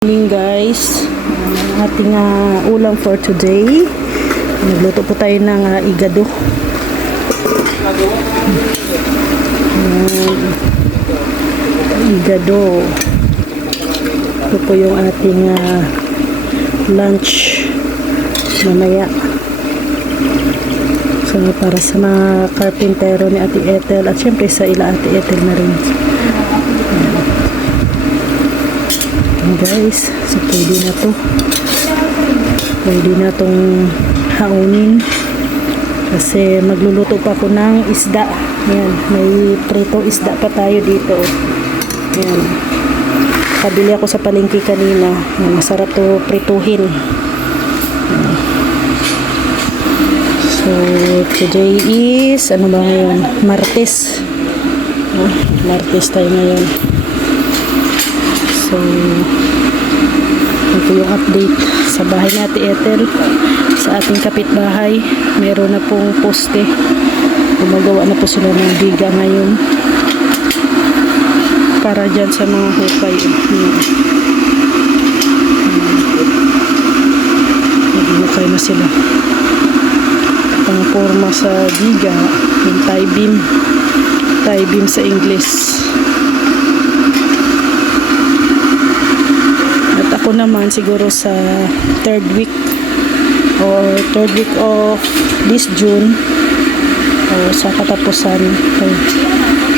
Morning guys, ang ating ulam for today. Nagluto po tayo ng igado. Igado. Ito po yung ating lunch mamaya. So para sa mga karpintero ni Ate Ethel at syempre sa ila Ate Ethel na rin. Guys, so pwede na to, pwede na tong haunin kasi magluluto pa ako ng isda. Ayan, may prito isda pa tayo dito. Ayan, kabili ako sa palengke kanina. Ayan, masarap to prituhin. Ayan. So today is ano ba ngayon? Martes. Martes tayo ngayon. So, ito yung update sa bahay natin Ethel. Sa ating kapitbahay, meron na pong poste. Gumagawa na po sila ng biga ngayon para dyan sa mga hukay. Hukay na sila. Pang forma sa biga, yung tie beam. Tie beam sa English. Ako naman siguro sa third week of this June o sa katapusan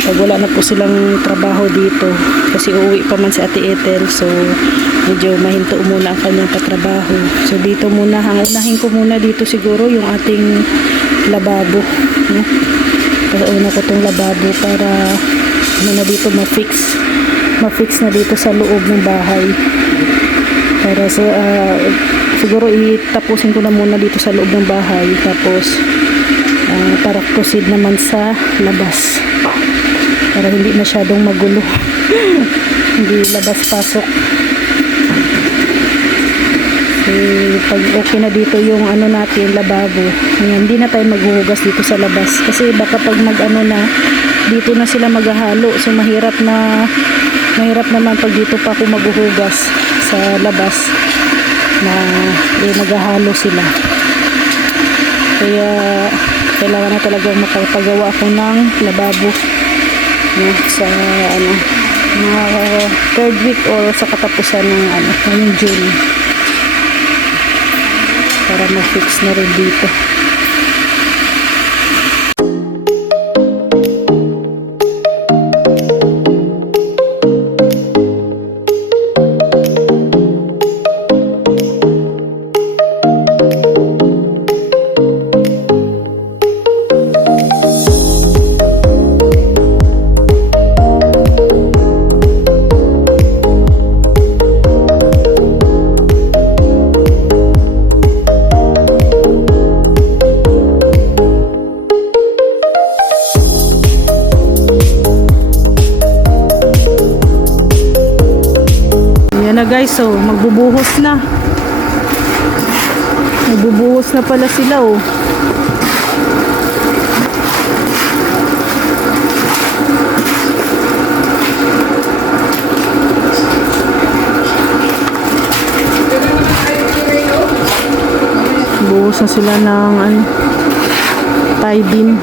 pag wala na po silang trabaho dito kasi uuwi pa man si Ate Ethel, so medyo mahinto muna ang kanyang katrabaho. So dito muna, unahin ko muna dito siguro yung ating lababo, no? Una ko tong lababo para na dito ma-fix na dito sa loob ng bahay. Para sa siguro itapusin ko na muna dito sa loob ng bahay, tapos para proceed naman sa labas para hindi masyadong magulo. Hindi labas pasok. Pag okay na dito yung ano natin lababo, hindi na tayo maghuhugas dito sa labas kasi baka pag mag-ano na dito na sila maghahalo, so mahirap naman pag dito pa ako maghuhugas sa labas na maghahalo sila. Kaya kailangan na talaga makapagawa ako ng lababo, no, sa mga third week or sa katapusan ng ngayong June para ma-fix na rin dito. Na guys, so magbubuhos na pala sila. Buhos na sila ng tie beam.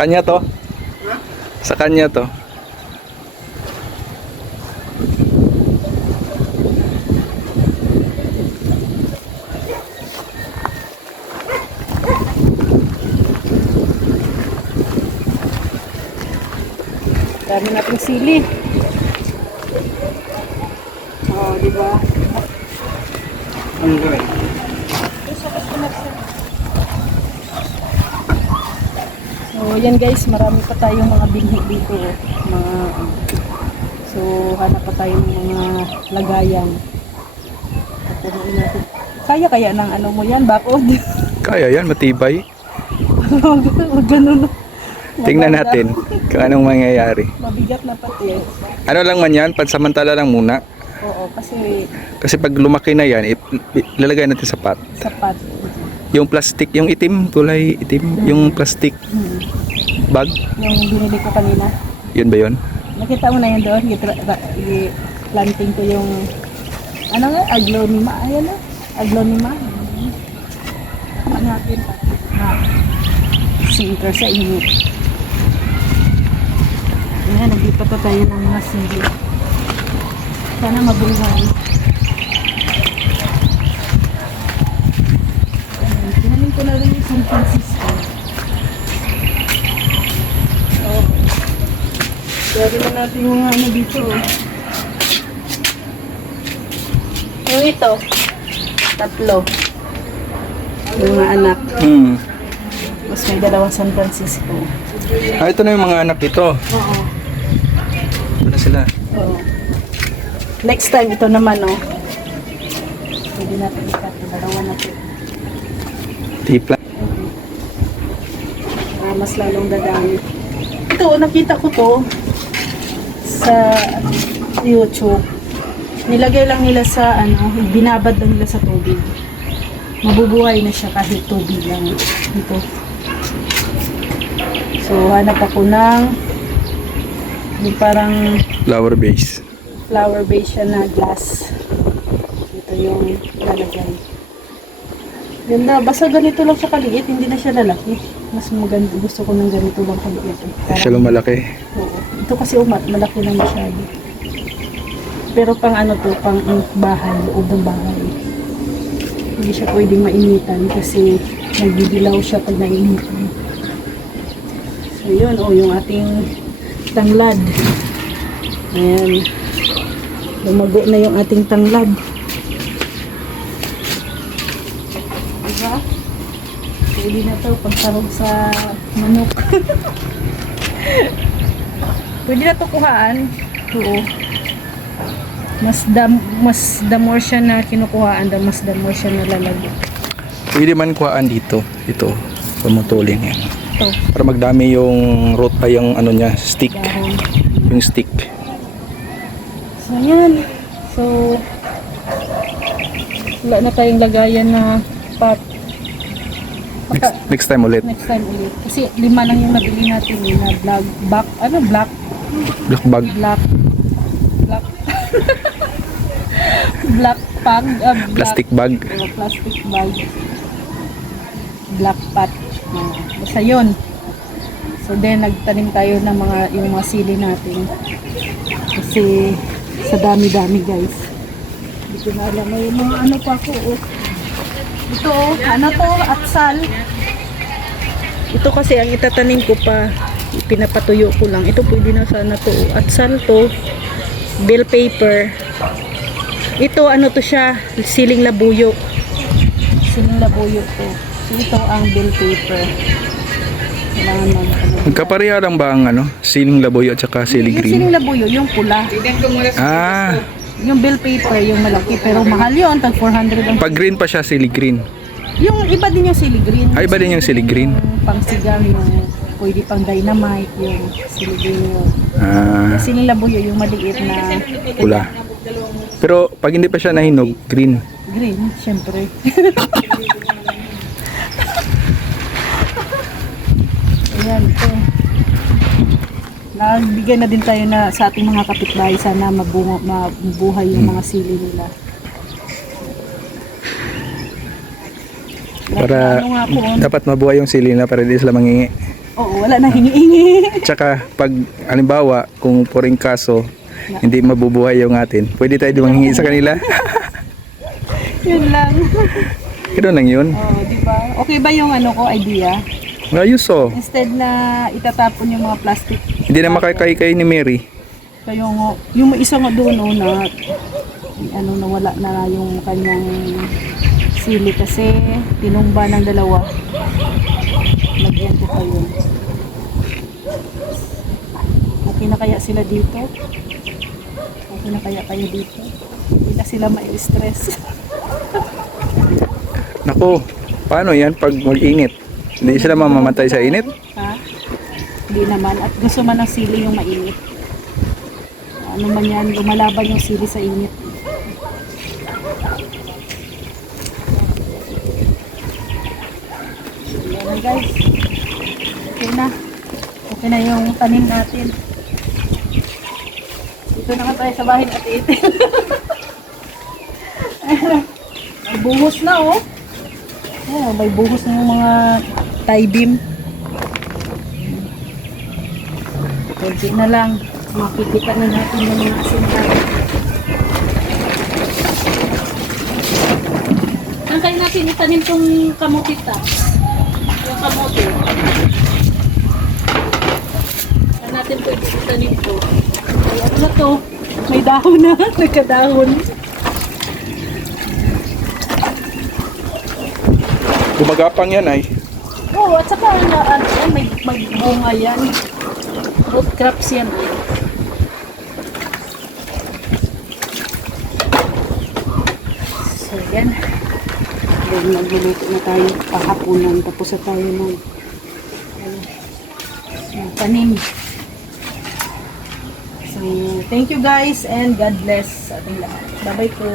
kanya to. Sa kanya to. Dami nating sili. Oh, di ba? So, yan guys, marami pa tayong mga binhi dito. Mga, so, hanap pa tayong mga lagayan. Pupunuin natin. Kaya ng ano mo yan, bakod? Kaya yan, matibay. Huwag ganun. Tingnan natin kung anong mangyayari. Mabigat na pati eh. Ano lang man yan, pansamantala lang muna. Oo, kasi Kasi pag lumaki na yan, ilalagay natin sa pot. sapat. Yung plastic, yung itim, kulay itim, yung plastic bag, Yung binili ko kanina. yun ba yun? Nakita mo na yun doon, i-planting ko yung ano nga, aglonema, ayan na, aglonema. Hanapin pa. Sinker sa inyo. Ayan, naglipat pa tayo ng mga sili. Sana mabuhay. Ayan, tinanin ko na rin yung San Francisco. Oh. Gawin na natin yung mga ano dito. Yung ito, 3. Yung mga anak. Mas may 2 San Francisco. Ito na yung mga anak dito. Oo. Ito na sila. Oo. Next time, ito naman, oh. Pwede natin ikat. 2 na ito. Tipla. Mas lalong dadami. Ito, nakita ko to sa YouTube. Nilagay lang nila sa, binabad lang nila sa tubig. Mabubuhay na siya kahit tubig lang. Ito. So, hanap ako ng yung parang Flower base. flower base siya na glass. Ito yung lalagay. Yun na, basta ganito lang siya kaliit, hindi na siya lalaki. Mas maganda, gusto ko ng ganito lang kaliit. Siya lumalaki. Oo. Ito kasi malaki lang masyado. Pero pang ano to, pang bahay, loob ng bahay. Hindi siya pwedeng mainitan kasi nagbibilaw siya pag nainitan. So yun, yung ating tanglad. Ayan. Lumago na yung ating tanglad. Diba? Pwede na to pagtarog sa manok. Pwede na to kuhaan. Oo. Mas the more siya na kinukuhaan, mas the more siya nalalagay. Pwede man kuhaan dito. Ito. Pumutulin yan. Ito. Para magdami yung root ay yung ano niya, stick. Dahon. Yung stick. So, ayan. So, wala na tayong lagayan na pot. Next time ulit. Next time ulit. Kasi 5 lang yung nabili natin na black Black bag. black black bag, Plastic bag. plastic bag, black pot. Basta yun. So then nagtanim tayo ng yung mga sili natin. Kasi sa dami-dami guys. Hindi ko na alam. May mga ano pa ako. Oh. Ito, ano to? Atsal. Ito kasi ang itatanim ko pa. Pinapatuyo ko lang. Ito pwede na sana to. Atsal to. Bell pepper. Ito ano to siya? Siling labuyo. Siling labuyo to. So ito ang bell pepper. Kailangan lang. Magkapareha lang ba ang siling laboy at saka sili Yung green? siling labuyo, yung pula. Ah, Yung bell pepper, yung malaki. Pero mahal yun. Tag 400 ang. pag green pa siya, sili green. Yung iba din yung sili green. Ay, iba din yung sili green. Yung pang sigang, yung pwede pang dynamite, yung sili green yun. Ah, Yung siling labuyo, yung maliit na pula. Pero pag hindi pa siya nahinog, green. green, syempre. Ayan, ito. Nagbigay na din tayo na sa ating mga kapitbahay, sana mabuhay yung mga sili nila. Para Ano nga po, dapat mabuhay yung sili na para di sila mangingi. Oo, wala na hingi-hingi. Tsaka pag halimbawa kung puring kaso hindi mabubuhay yung atin, pwede tayo di manghingi sa kanila. Yun lang. Ganoon lang yun. Oh, di ba? Okay ba yung ano ko idea? Ayos oh. Instead na itatapon yung mga plastic, Hindi na makakaykay ni Mary. kayo nga, yung isa nga doon oh, na ano nawala na yung kanyang sili kasi tinumba ng dalawa. Lagyan ko pa yun. Okay na kaya sila dito? Okay na kaya kayo dito? Hindi na sila mai-stress. Nako, paano yan pag mag-init? Hindi sila mamamatay sa init? Ha? Hindi naman. At gusto man ng sili yung mainit. Ano man yan, lumalaban yung sili sa init. Yan na guys. Okay na. Okay na yung tanim natin. Dito na tayo sa bahay at itin. May buhos na oh. Oh, may buhos na yung mga tie beam. Kunti na lang. Makikita na natin yung mga asintan. Saan kayo natin itanim itong kamutita? Yung kamote. Saan natin pwede itanim ito? Ay, ano na to? May dahon na. Nagkadahon. Gumagapang yan ay. Oo, at saka may bunga yan. Root crops yan. So yan. Then magluluto na tayo pahapunan. Tapos na tayo ng tanim. So thank you guys and God bless sa ating lahat. Bye bye po.